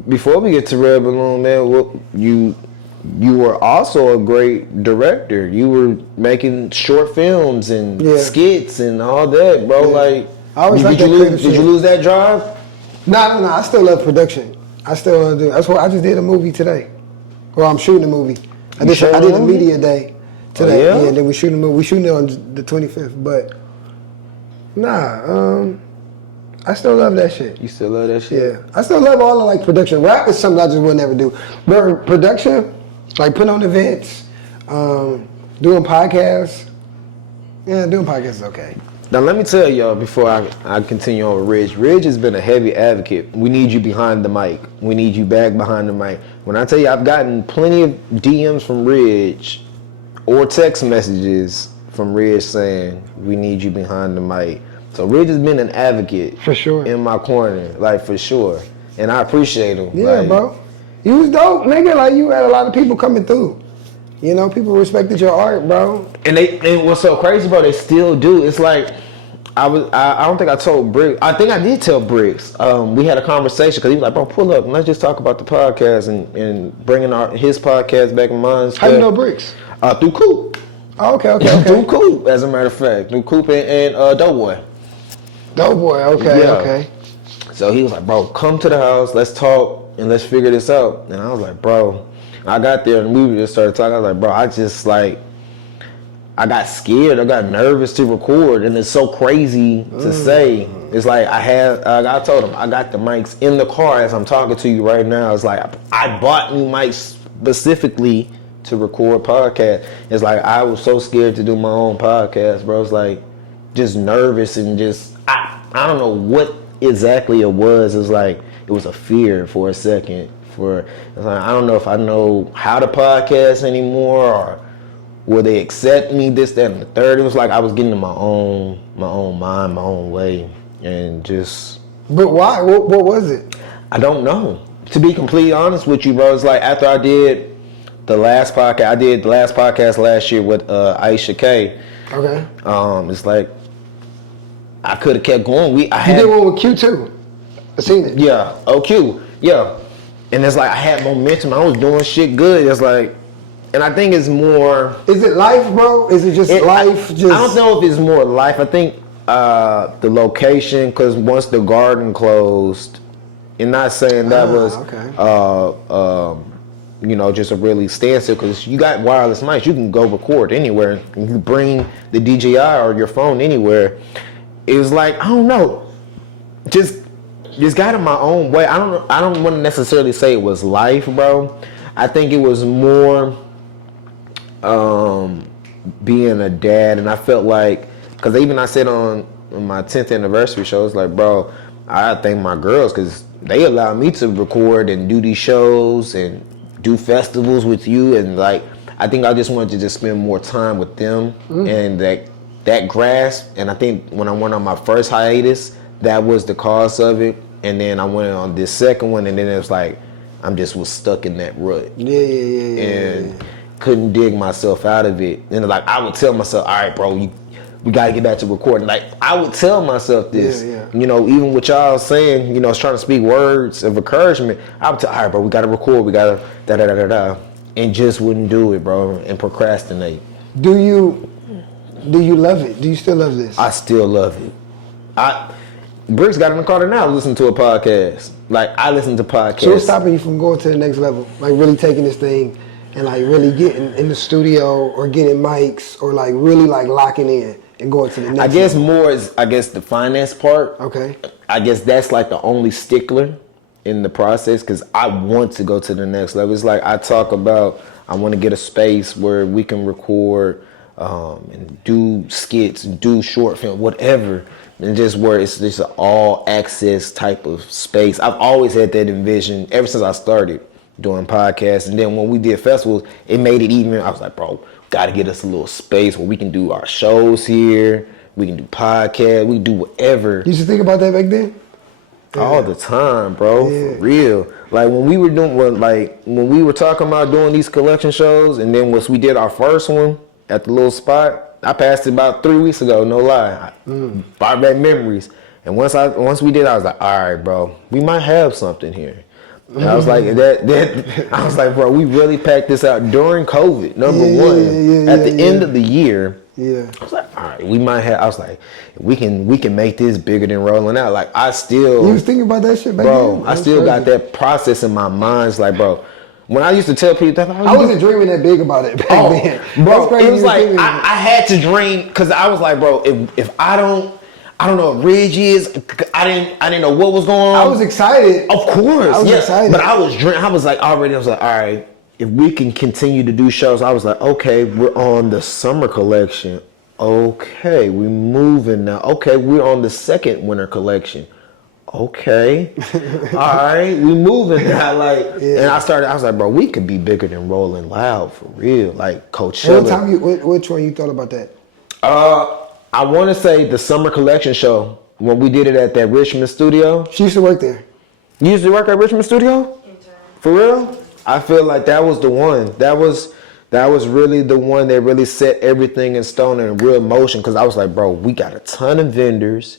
Before we get to Red Balloon, man, you were also a great director. You were making short films and skits and all that, bro. Yeah. Like, I always did you lose that drive? No. I still love production. I still want to do. That's why I just did a movie today. Well, I'm shooting a movie. I did a media day today. Oh, yeah? And then we shooting a movie. We shooting it on the 25th. But I still love that shit. You still love that shit? Yeah. I still love all the like production. Rap is something I just would never do. But production, like putting on events, doing podcasts. Yeah, doing podcasts is okay. Now let me tell y'all before I continue on with Ridge. Ridge has been a heavy advocate. We need you behind the mic. We need you back behind the mic. When I tell you I've gotten plenty of DMs from Ridge or text messages from Ridge saying we need you behind the mic. So Ridge has been an advocate for sure in my corner, like for sure. And I appreciate him. Yeah, like, bro. You was dope, nigga. Like you had a lot of people coming through. You know, people respected your art, bro. And what's so crazy, bro, they still do. It's like I don't think I told Briggs. I think I did tell Briggs. We had a conversation because he was like, bro, pull up and let's just talk about the podcast and bringing his podcast back in mine. How you know Briggs? Through Coop. Oh, okay. Through Coop, as a matter of fact. Through Coop and Doughboy. Doughboy, okay. So he was like, bro, come to the house, let's talk and let's figure this out. And I was like, bro, I got there and we just started talking. I was like, bro, I got scared. I got nervous to record, and it's so crazy to say. It's like I told him I got the mics in the car as I'm talking to you right now. It's like I bought new mics specifically to record podcast. It's like I was so scared to do my own podcast, bro. It's like just nervous and just I don't know what exactly it was. It was like it was a fear for a second. It's like, I don't know if I know how to podcast anymore or will they accept me, this, that, and the third. It was like I was getting in my own mind, my own way, and just. But why? What was it? I don't know. To be completely honest with you, bro, it's like after I did the last podcast last year with Aisha K. Okay. It's like I could have kept going. You did one with Q too. I seen it. Yeah. OQ. Yeah. And it's like I had momentum. I was doing shit good. It's like. And I think it's more. Is it life, bro? Is it just life? I don't know if it's more life. I think the location, because once the garden closed, and not saying that was, just a really standstill. Because you got wireless mics, you can go record anywhere. You can bring the DJI or your phone anywhere. It was like I don't know, just got in my own way. I don't want to necessarily say it was life, bro. I think it was more. Being a dad, and I felt like, because even I said on my 10th anniversary show, it's like, bro, I thank my girls because they allow me to record and do these shows and do festivals with you, and like I think I just wanted to just spend more time with them and that grasp. And I think when I went on my first hiatus, that was the cause of it, and then I went on this second one, and then it was like was stuck in that rut. Yeah. Couldn't dig myself out of it. And like I would tell myself, all right, bro, we got to get back to recording. Like, I would tell myself this, Yeah. you know, even with y'all saying, you know, trying to speak words of encouragement, I would tell, all right, bro, we got to record, we got to da-da-da-da-da, and just wouldn't do it, bro, and procrastinate. Do you love it? Do you still love this? I still love it. Bricks got in the car now listening to a podcast. Like, I listen to podcasts. So what's stopping you from going to the next level? Like really taking this thing and like really getting in the studio or getting mics or like really like locking in and going to the next I guess level? more is, the finance part. Okay. I guess that's like the only stickler in the process because I want to go to the next level. It's like I talk about, I want to get a space where we can record and do skits, do short film, whatever. And just where it's just an all access type of space. I've always had that envision ever since I started doing podcasts. And then when we did festivals, it made it even, I was like, bro, got to get us a little space where we can do our shows here. We can do podcasts. We can do whatever. You used to think about that back then? All the time, bro. Yeah. For real. Like when we were talking about doing these collection shows, and then once we did our first one at the little spot, I passed it about 3 weeks ago, no lie. Brought back memories. And once we did, I was like, all right, bro, we might have something here. And I was like, I was like, bro, we really packed this out during COVID, number one. At the end of the year. Yeah. I was like, all right, we might have. I was like, we can make this bigger than rolling out. Like I still. You was thinking about that shit back then? Bro, I still got that process in my mind. It's like, bro, when I used to tell people that I wasn't dreaming that big about it back then. Bro, it was like I had to dream because I was like, bro, if I don't know what Ridge is. I didn't know what was going on. I was excited. Of course, I was excited. But I was like, all right, if we can continue to do shows, I was like, okay, we're on the summer collection. Okay, we're moving now. Okay, we're on the second winter collection. Okay, all right, we moving now. Like, and I was like, bro, we could be bigger than Rolling Loud for real. Like Coachella. Which one you thought about that? I want to say the summer collection show when we did it at that Richmond studio. She used to work there. You used to work at Richmond studio? For real? I feel like that was the one. That was really the one that really set everything in stone in real motion. Because I was like, bro, we got a ton of vendors.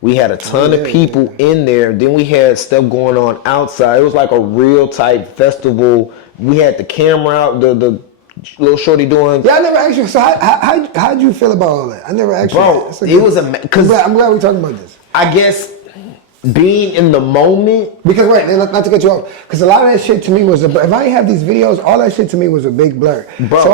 We had a ton of people in there. Then we had stuff going on outside. It was like a real type festival. We had the camera out, the little shorty doing. Yeah, I never asked you. So how'd you feel about all that? I never asked bro, you. Bro, it was because I'm glad we're talking about this. I guess being in the moment. Because not to cut you off, because a lot of that shit to me was if I didn't have these videos, all that shit to me was a big blur. Bro. So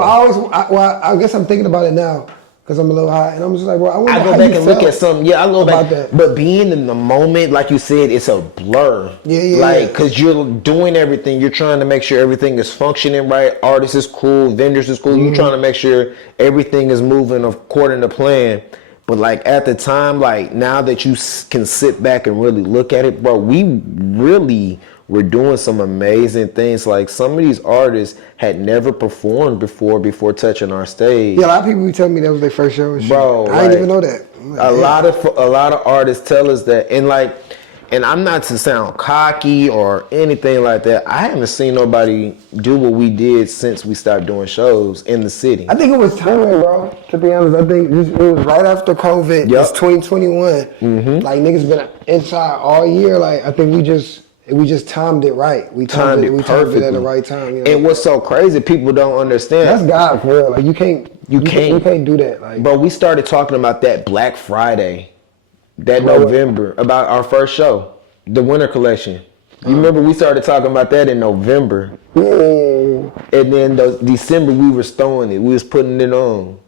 I guess I'm thinking about it now because I'm a little high, and I'm just like, bro, I go back and look at something. Yeah, I go back. That. But being in the moment, like you said, it's a blur. Yeah. Like, because you're doing everything. You're trying to make sure everything is functioning right. Artists is cool. Vendors is cool. You're trying to make sure everything is moving according to plan. But like at the time, like now that you can sit back and really look at it, bro, we really were doing some amazing things. Like some of these artists had never performed before touching our stage. Yeah, a lot of people be telling me that was their first show and shit. Bro, I didn't even know that. A lot of artists tell us that, and I'm not to sound cocky or anything like that. I haven't seen nobody do what we did since we stopped doing shows in the city. I think it was time, bro. To be honest, I think it was right after COVID. Yep. It's 2021. Like niggas been inside all year. Like I think we just timed it right. We timed it perfectly at the right time. You know? And what's so crazy, people don't understand. That's God for real. Like you can't do that. Like, bro, we started talking about that Black Friday. That November, about our first show, the winter collection. You remember we started talking about that in November. And then December we were throwing it. We was putting it on.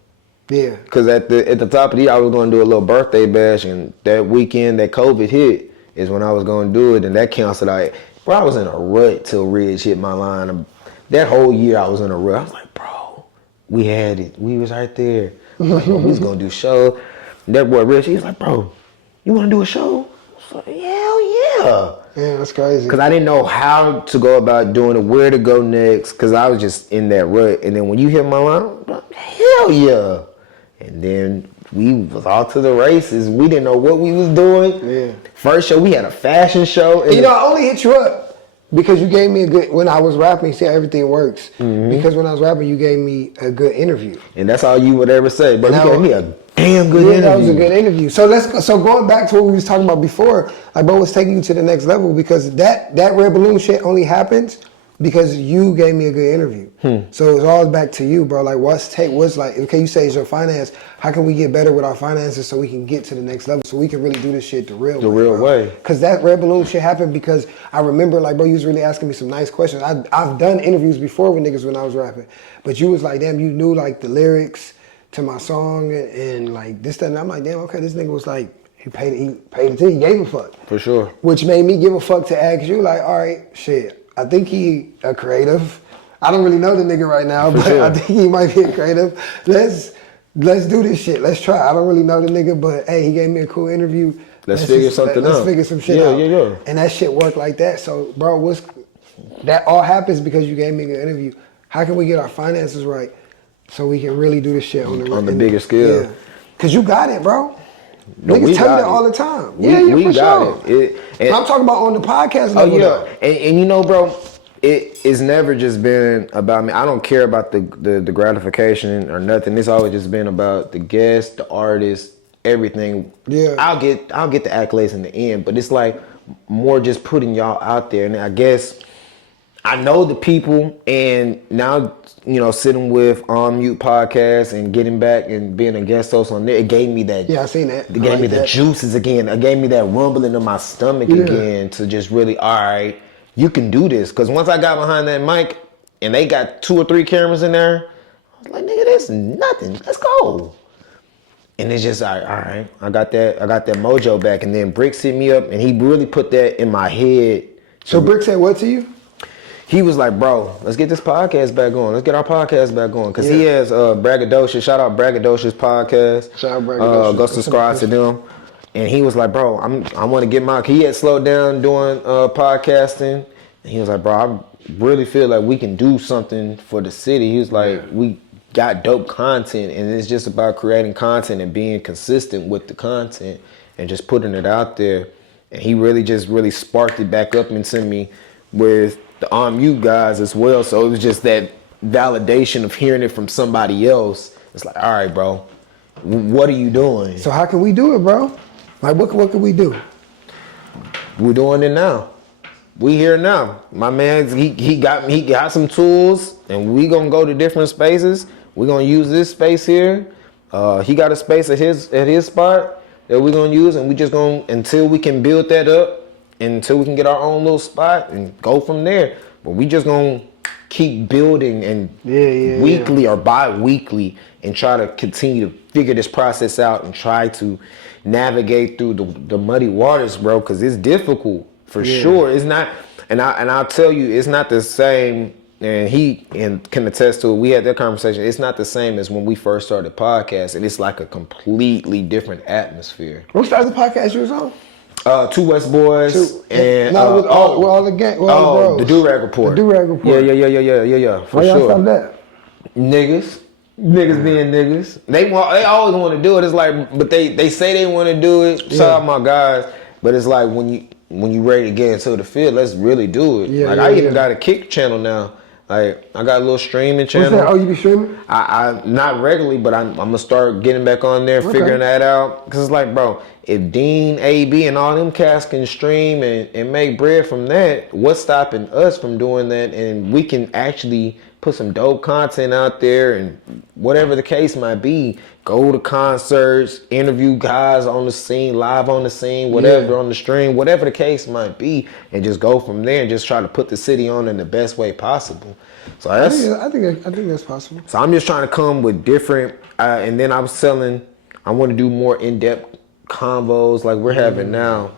Yeah. Cause at the top of the year I was gonna do a little birthday bash, and that weekend that COVID hit is when I was gonna do it, and that canceled out. Bro, I was in a rut till Ridge hit my line. That whole year I was in a rut. I was like, bro, we had it. We was right there. Like, we was gonna do show. And that boy Rich, he was like, bro, you want to do a show? I was like, hell yeah. Yeah, that's crazy. Because I didn't know how to go about doing it, where to go next, because I was just in that rut. And then when you hit my line, I'm like, hell yeah. And then we was all to the races. We didn't know what we was doing. Yeah. First show, we had a fashion show. And I only hit you up because you gave me a good, when I was rapping, see how everything works. Because when I was rapping, you gave me a good interview. And that's all you would ever say. But you gave me a Damn good interview. That was a good interview. So going back to what we was talking about before, like bro was taking you to the next level because that red balloon shit only happens because you gave me a good interview. So it's all back to you, bro. Like what's like, okay, you say it's your finance. How can we get better with our finances so we can get to the next level so we can really do this shit the real way? Because that red balloon shit happened because I remember like, bro, you was really asking me some nice questions. I've done interviews before with niggas when I was rapping, but you was like, damn, you knew like the lyrics to my song and like this, that, and I'm like, damn, okay, this nigga was like, he paid attention, he gave a fuck. For sure. Which made me give a fuck to ask you, like, all right, shit, I think he a creative. I don't really know the nigga right now, but sure. I think he might be a creative. Let's do this shit. Let's try. I don't really know the nigga, but hey, he gave me a cool interview. Let's figure something out. Let's figure some shit out. Yeah. And that shit worked like that. So, bro, that all happens because you gave me an interview. How can we get our finances right so we can really do this shit on the bigger scale? Yeah. Cause you got it, bro. No, niggas tell me that all the time. We for got sure. I'm talking about on the podcast. Oh yeah, and you know, bro, it's never just been about me. I don't care about the gratification or nothing. It's always just been about the guest, the artist, everything. Yeah, I'll get the accolades in the end, but it's like more just putting y'all out there. And I guess I know the people, and now, you know, sitting with On Mute podcast and getting back and being a guest host on there, it gave me that. Yeah, I seen that. It gave me the juices again. It gave me that rumbling in my stomach again to just really, all right, you can do this. Because once I got behind that mic and they got 2 or 3 cameras in there, I was like, nigga, this is nothing. Let's go. And it's just, all right, I got that mojo back. And then Brick hit me up and he really put that in my head. So Brick said what to you? He was like, bro, let's get this podcast back going. Let's get our podcast back going. Because he has Braggadocious. Shout out Braggadocious podcast. Shout out Braggadocious. Go subscribe to them. And he was like, bro, I want to get he had slowed down doing podcasting. And he was like, bro, I really feel like we can do something for the city. He was like, we got dope content. And it's just about creating content and being consistent with the content and just putting it out there. And he really sparked it back up into me with the On Mute guys as well. So it was just that validation of hearing it from somebody else. It's like, all right, bro, what are you doing? So how can we do it, bro? Like, what can we do? We're doing it now. We here now. My man, he got some tools, and we gonna go to different spaces. We gonna use this space here. He got a space at his spot that we're gonna use, and we just gonna, until we can build that up, until we can get our own little spot and go from there. But we just gonna keep building and weekly or bi-weekly and try to continue to figure this process out and try to navigate through the muddy waters, bro, because it's difficult for sure. It's not, and I'll tell you, it's not the same, and he can attest to it. We had that conversation. It's not the same as when we first started podcasting. It's like a completely different atmosphere. What started the podcast you was on? 2 West Boys and with all the gang, the Do-Rag Report. The Do-Rag Report. Yeah. For Why y'all sure. stop that? Niggas being niggas. They always want to do it. It's like, but they say they want to do it. Shout out my guys. But it's like when you ready to get into the field, let's really do it. I even got a Kick channel now. Like I got a little streaming channel. What's that? Oh, you be streaming? I not regularly, but I'm gonna start getting back on there, figuring that out. Cause it's like, bro, if Dean, AB, and all them cats can stream and make bread from that, what's stopping us from doing that? And we can actually put some dope content out there, and whatever the case might be, go to concerts, interview guys on the scene, live on the scene, whatever on the stream, whatever the case might be, and just go from there and just try to put the city on in the best way possible. So that's, I think that's possible. So I'm just trying to come with different, and then I was telling, I want to do more in-depth convos like we're having now.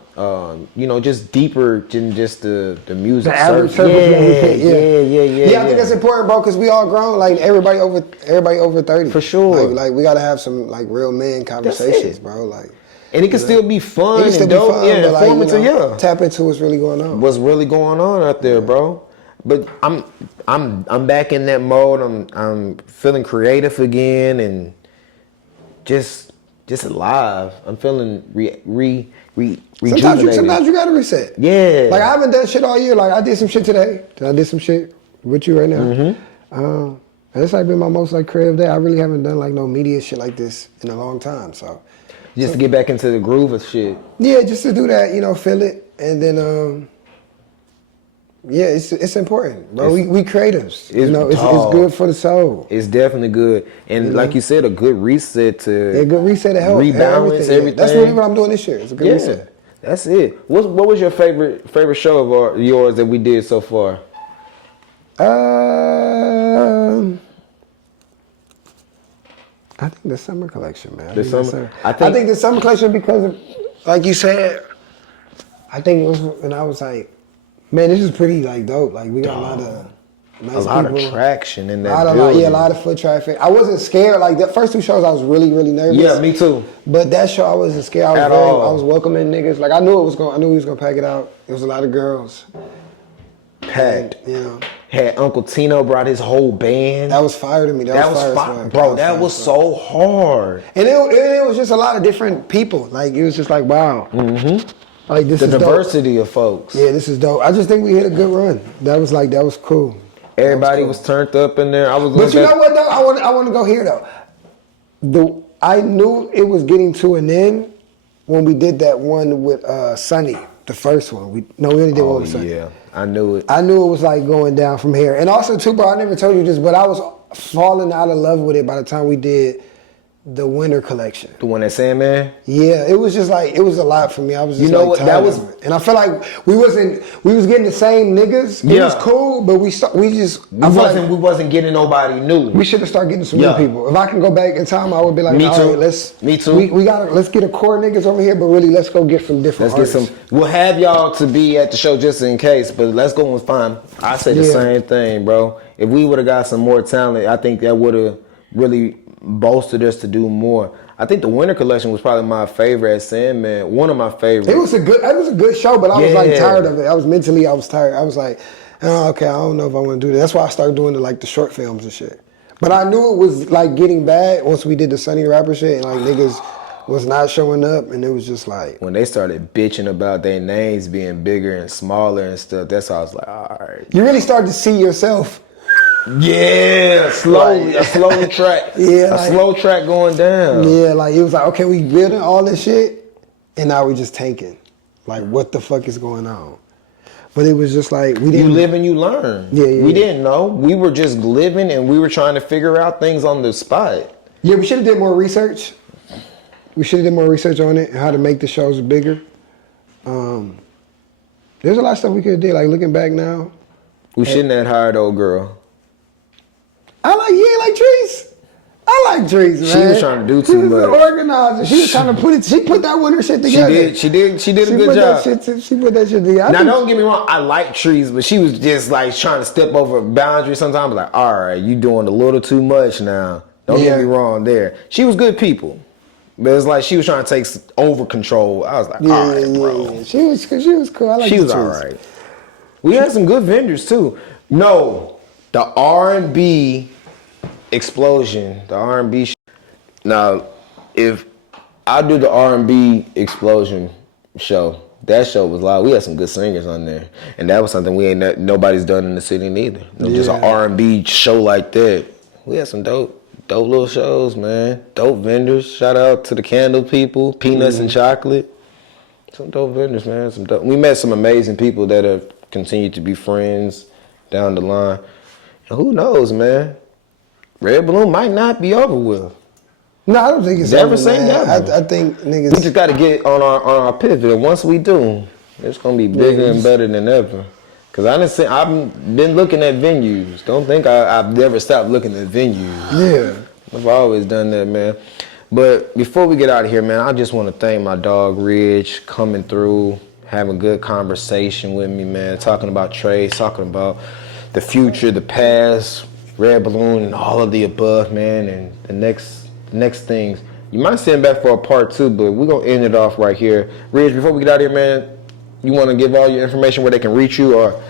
Just deeper than just the music. The average Yeah, I think that's important, bro, because we all grown. Like everybody over 30. For sure. Like we gotta have some like real men conversations, bro. Like, and it can still be fun and dope. Informative. Tap into what's really going on. What's really going on out there, bro? But I'm back in that mode. I'm feeling creative again and just alive. I'm feeling rejuvenated. Sometimes you gotta reset. Yeah. Like I haven't done shit all year. Like I did some shit today. I did some shit with you right now. And it's like been my most like creative day. I really haven't done like no media shit like this in a long time. So Just to get back into the groove of shit. yeah, just to do that, feel it, and then yeah, it's important, bro. We creatives, it's good for the soul. It's definitely good, and like you said, a good reset to a good reset to help rebalance everything. Yeah. That's really what I'm doing this year. It's a good reset. That's it. What was your favorite show of yours that we did so far? I think the summer collection, man. I think the summer collection because of, like you said, I think it was when I was like, man, this is pretty like dope. Like we got a lot of nice people. Of traction in that building. A lot of foot traffic. I wasn't scared. Like the first two shows, I was really, really nervous. Yeah, me too. But that show, I wasn't scared. I was welcoming niggas. Like I knew we was gonna pack it out. It was a lot of girls. Packed. And, had Uncle Tino brought his whole band. That was fire to me. That was fire, bro. That was so hard. And it was just a lot of different people. Like it was just like wow. Mm-hmm. Like this the is diversity dope. of folks. Yeah, this is dope. I just think we hit a good run. That was cool. Everybody was turned up in there. But you know what though? I want to go here though. I knew it was getting to an end when we did that one with Sonny, the first one. We only did one with Sonny. Yeah, I knew it. I knew it was like going down from here. And also too, bro, I never told you this, but I was falling out of love with it by the time we did the winter collection. The one at Sandman? Yeah, it was just like, it was a lot for me. I was just tired of it. And I feel like we was getting the same niggas. It was cool, but we wasn't getting nobody new. We should have started getting some new people. If I can go back in time, I would be like, Me too. Me too. Let's get a core niggas over here, but really let's go get some different artists. We'll have y'all to be at the show just in case, but let's go and find. I say the same thing, bro. If we would have got some more talent, I think that would have really bolstered us to do more. I think the winter collection was probably my favorite at Sandman. One of my favorites. It was a good show, but I was like tired of it. I was tired. I was like, oh, okay, I don't know if I want to do that. That's why I started doing the short films and shit. But I knew it was like getting bad once we did the Sunny Rapper shit and like niggas was not showing up, and it was just like when they started bitching about their names being bigger and smaller and stuff. That's how I was like, all right. You really started to see yourself. Yeah, slowly, a slow track. Yeah, a slow track going down. Yeah, like it was like, okay, we building all this shit, and now we just tanking. Like, what the fuck is going on? But it was just like we didn't. You live and you learn. Yeah. We didn't know. We were just living, and we were trying to figure out things on the spot. Yeah, we should have did more research. We should have did more research on it and how to make the shows bigger. There's a lot of stuff we could have did. Like looking back now, we shouldn't have hired old girl. You ain't like Trees? I like Trees, man. She was trying to do too much. She was the organizer. She was trying to put it. She put that winter shit together. She did a good job. She put that shit together. Now don't get me wrong, I like Trees, but she was just like trying to step over boundaries sometimes. Like, all right, you doing a little too much now. Don't get me wrong there. She was good people. But it's like she was trying to take over control. I was like, all right, bro. Yeah. She was cool. I like She was all right. We had some good vendors too. No, the R&B explosion, the R&B. Now, if I do the R&B explosion show, that show was loud. We had some good singers on there, and that was something nobody's done in the city neither. Just an R&B show like that. We had some dope little shows, man. Dope vendors. Shout out to the Candle people, Peanuts and Chocolate. Some dope vendors, man. We met some amazing people that have continued to be friends down the line. And who knows, man? Red Balloon might not be over with. No, I don't think it's never over, say man. never. I think niggas. We just got to get on our pivot, and once we do, it's gonna be bigger and better than ever. Cause I've been looking at venues. Don't think I've never stopped looking at venues. Yeah, I've always done that, man. But before we get out of here, man, I just want to thank my dog Ridge coming through, having a good conversation with me, man. Talking about trades, talking about the future, the past, Red Balloon, and all of the above, man. And the next things. You might send back for a part 2, but we're gonna end it off right here. Ridge, before we get out of here, man, you want to give all your information where they can reach you or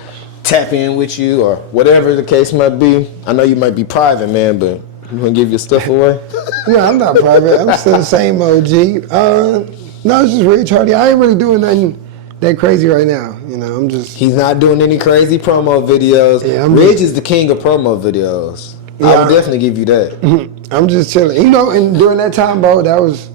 tap in with you or whatever the case might be? I know you might be private, man, but you want to give your stuff away? No, I'm not private. I'm still the same OG. No, it's just Ridge Hardy. I ain't really doing nothing that crazy right now. I'm just... He's not doing any crazy promo videos. Yeah, Ridge is the king of promo videos. I would definitely give you that. I'm just chilling. You know, and during that time, bro, I was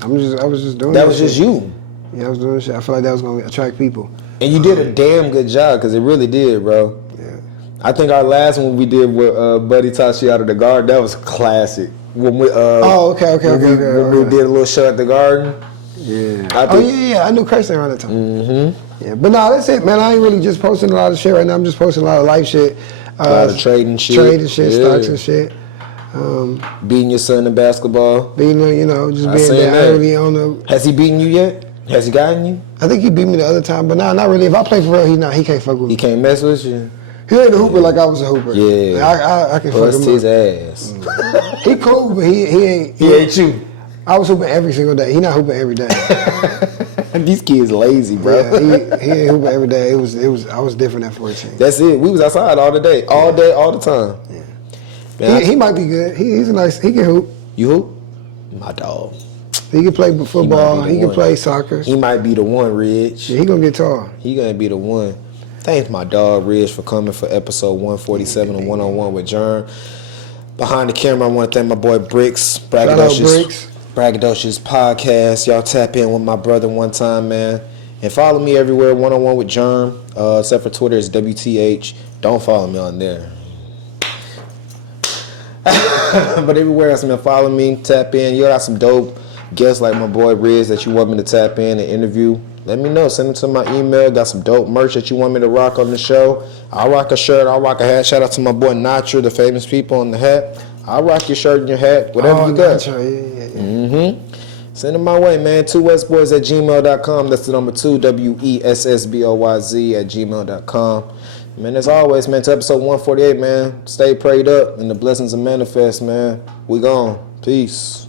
just doing That was just you. Yeah, I was doing shit. I feel like that was gonna attract people. And you did a damn good job, because it really did, bro. Yeah. I think our last one we did with Buddy taught you out of the garden, that was classic. When we, okay. When we did a little show at the garden. Yeah. I I knew Kirsten around that time. Mm-hmm. Yeah, but no, that's it, man. I ain't really just posting a lot of shit right now. I'm just posting a lot of life shit. A lot of trading shit. Stocks and shit. Beating your son in basketball. Being just being there early on the. Has he beaten you yet? Has he gotten you? I think he beat me the other time, but nah, not really. If I play for real, he can't fuck with me. He can't mess with you? He ain't a hooper like I was a hooper. Yeah. I can fuck him his up. ass. He cool, but he ain't. He ain't you. I was hooping every single day. He not hooping every day. These kids lazy, bro. Yeah, he ain't hooping every day. I was different at 14. That's it. We was outside all day, all the time. Yeah. Man, He might be good. He's he can hoop. You hoop? My dog. He can play football. He can play soccer. He might be the one, Ridge. Yeah, he gonna get tall. He gonna be the one. Thanks my dog Ridge for coming for episode 147 of 101 with Jerm. Behind the camera, I want to thank my boy Bricks, Braggadocious Podcast. Y'all tap in with my brother one time, man. And follow me everywhere, 101 with Jerm. Except for Twitter, it's WTH. Don't follow me on there. But everywhere else, man, follow me, tap in. You got some dope guests like my boy Riz that you want me to tap in and interview. Let me know. Send them to my email. Got some dope merch that you want me to rock on the show. I'll rock a shirt. I'll rock a hat. Shout out to my boy Nacho, the famous people on the hat. I'll rock your shirt and your hat, whatever you got. Nacho, yeah. Mm-hmm. Send them my way, man. 2westboys@gmail.com. That's the number 2, WESSBOYZ@gmail.com. Man, as always, man, to episode 148, man. Stay prayed up and the blessings will manifest, man. We gone. Peace.